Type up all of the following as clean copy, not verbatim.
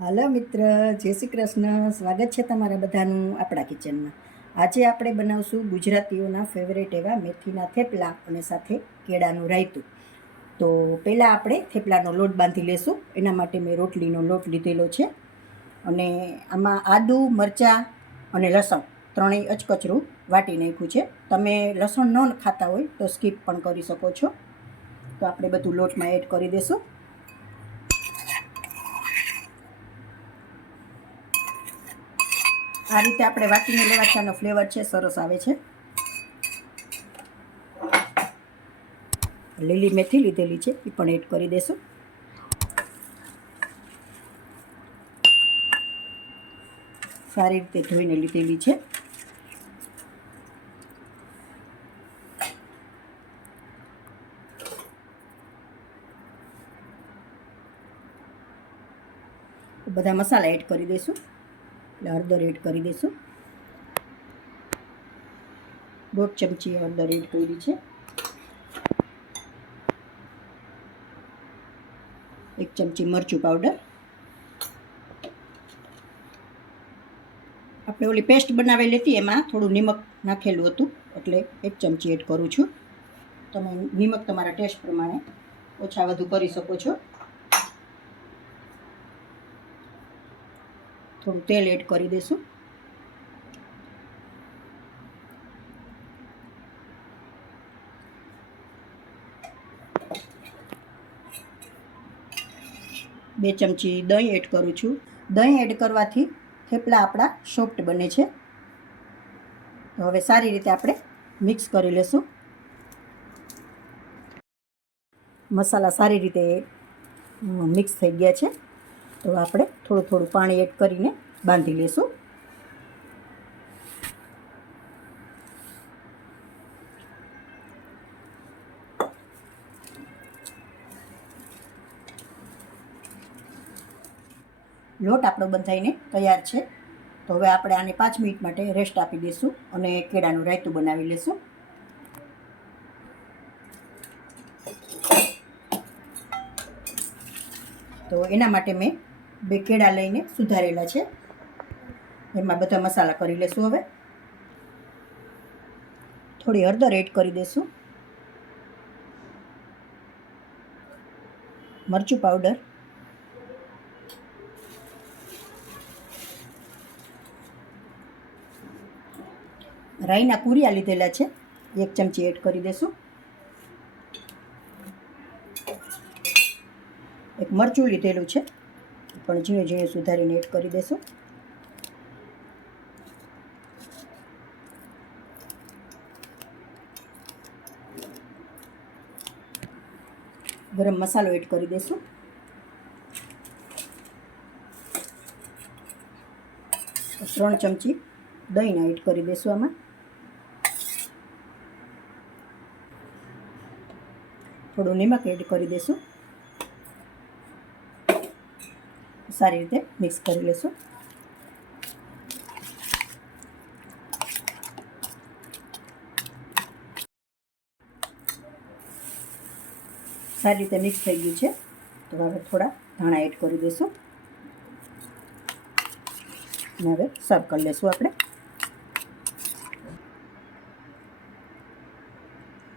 હાલો મિત્ર, જય શ્રી કૃષ્ણ. સ્વાગત છે તમારા બધાનું આપણા કિચનમાં. આજે આપણે બનાવશું ગુજરાતીઓના ફેવરેટ એવા મેથીના થેપલા અને સાથે કેળાનું રાયતું. તો પહેલાં આપણે થેપલાનો લોટ બાંધી લેશું. એના માટે મેં રોટલીનો લોટ લીધેલો છે અને આમાં આદુ, મરચાં અને લસણ ત્રણેય અચકચરું વાટી નાખ્યું છે. તમે લસણ ન ખાતા હોય તો સ્કીપ પણ કરી શકો છો. તો આપણે બધું લોટમાં એડ કરી દઈશું. આ રીતે આપણે વાટીને લેવાથી આનો ફ્લેવર છે સરસ આવે છે. લીલી મેથી લીધેલી છે એ પણ એડ કરી દેશું. સારી રીતે ધોઈને લીધેલી છે. બધા મસાલા એડ કરી દઈશું. એટલે હળદર એડ કરી દઈશું. 1 ચમચી હળદર એડ કરી છે. 1 ચમચી મરચું પાવડર. આપણે ઓલી પેસ્ટ બનાવેલી હતી એમાં થોડું નિમક નાખેલું હતું એટલે 1 ચમચી એડ કરું છું. તમે નિમક તમારા ટેસ્ટ પ્રમાણે ઓછા વધુ કરી શકો છો. થોડું તેલ એડ કરી દઈશું. બે ચમચી દહીં એડ કરું છું. દહીં એડ કરવાથી થેપલા આપણા સોફ્ટ બને છે. તો હવે સારી રીતે આપણે મિક્સ કરી લેશું. મસાલા સારી રીતે મિક્સ થઈ ગયા છે. તો આપણે થોડું થોડું પાણી એડ કરીને બાંધી લેશું. લોટ આપણો બંધાઈને તૈયાર છે. તો હવે આપણે આને 5 મિનિટ માટે રેસ્ટ આપી દઈશું અને કેળાનું રાયતું બનાવી લઈશું. તો એના માટે મેં 2 કેળા લઈને સુધારેલા છે. એમાં બધા મસાલા કરી લઈશું. હવે થોડી હળદર એડ કરી દઈશું. મરચું પાવડર, રાઈના કુરિયા લીધેલા છે 1 ચમચી એડ કરી દઈશું. 1 મરચું લીધેલું છે પણ ઝીણું ઝીણું સુધારીને એડ કરી દઈશું. ગરમ મસાલો એડ કરી દઈશું. ત્રણ ચમચી દહીં એડ કરી દઈશું. આમાં થોડું નિમક એડ કરી દઈશું. સારી રીતે મિક્સ કરી લઈશું. સારી રીતે મિક્સ થઈ ગયું છે. તો હવે થોડા ધાણા એડ કરી દઈશું અને હવે સર્વ કરી લઈશું. આપણે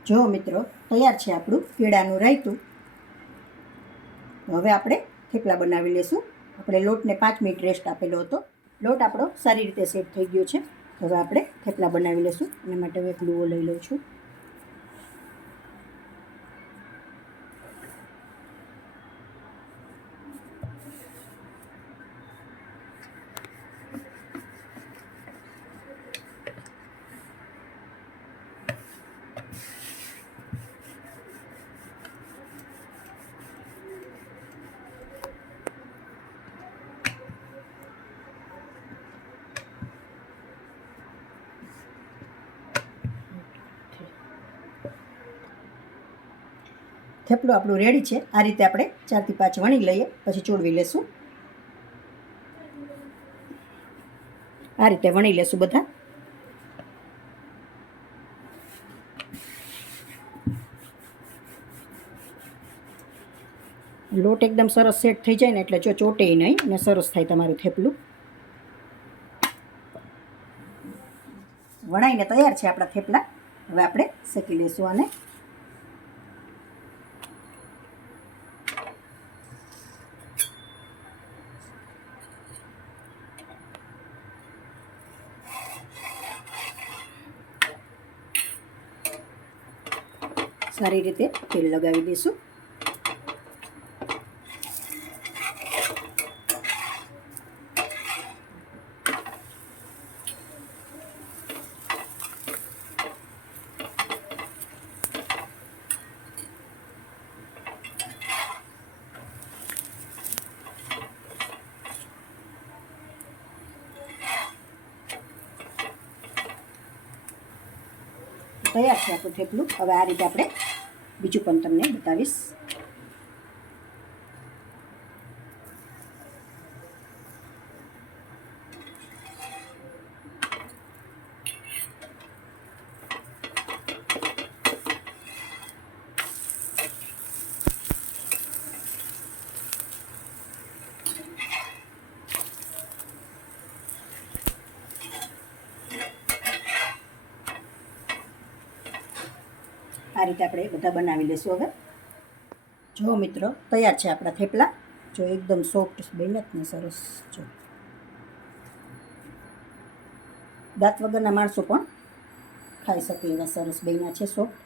જો મિત્રો તૈયાર છે આપણું કેળાનું રાયતું. હવે આપણે થેપલા બનાવી લઈશું. આપણે લોટને 5 મિનિટ રેસ્ટ આપેલો હતો. લોટ આપણો સારી રીતે સેટ થઈ ગયો છે. હવે આપણે થેપલા બનાવી લઈશું. એના માટે હું એક લુવો લઈ લઉં છું. થેપલું આપણું રેડી છે. આ રીતે આપણે 4 થી 5 વણી લઈએ પછી ચોળવી લેશું. આ રીતે વણી લેશું બધા. લોટ એકદમ સરસ સેટ થઈ જાય ને એટલે જો ચોટે નહીં અને સરસ થાય તમારું થેપલું. વણાઈને તૈયાર છે આપણા થેપલા. હવે આપણે શેકી લઈશું આને. સારી રીતે તેલ લગાવી દઈશું. તૈયાર છે આપણું થેપલું. હવે આ રીતે આપણે બીજું પણ તમને બતાવીશ. આ રીતે આપણે બધા બનાવી લઈશું. હવે જો મિત્રો તૈયાર છે આપણા થેપલા. જો એકદમ સોફ્ટ બન્યા ને સરસ. જો દાંત વગરના માણસો પણ ખાઈ શકે એવા સરસ બન્યા છે, સોફ્ટ.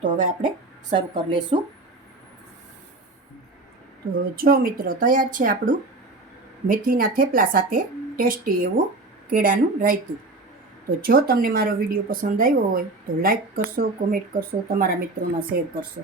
તો હવે આપણે સર્વ કરી લઈશું. તો જો મિત્રો તૈયાર છે આપણું મેથીના થેપલા સાથે ટેસ્ટી એવું કેળાનું રાયતું. તો જો તમને મારો વિડીયો પસંદ આવ્યો હોય તો લાઈક કરશો, કોમેન્ટ કરશો, તમારા મિત્રોમાં શેર કરશો.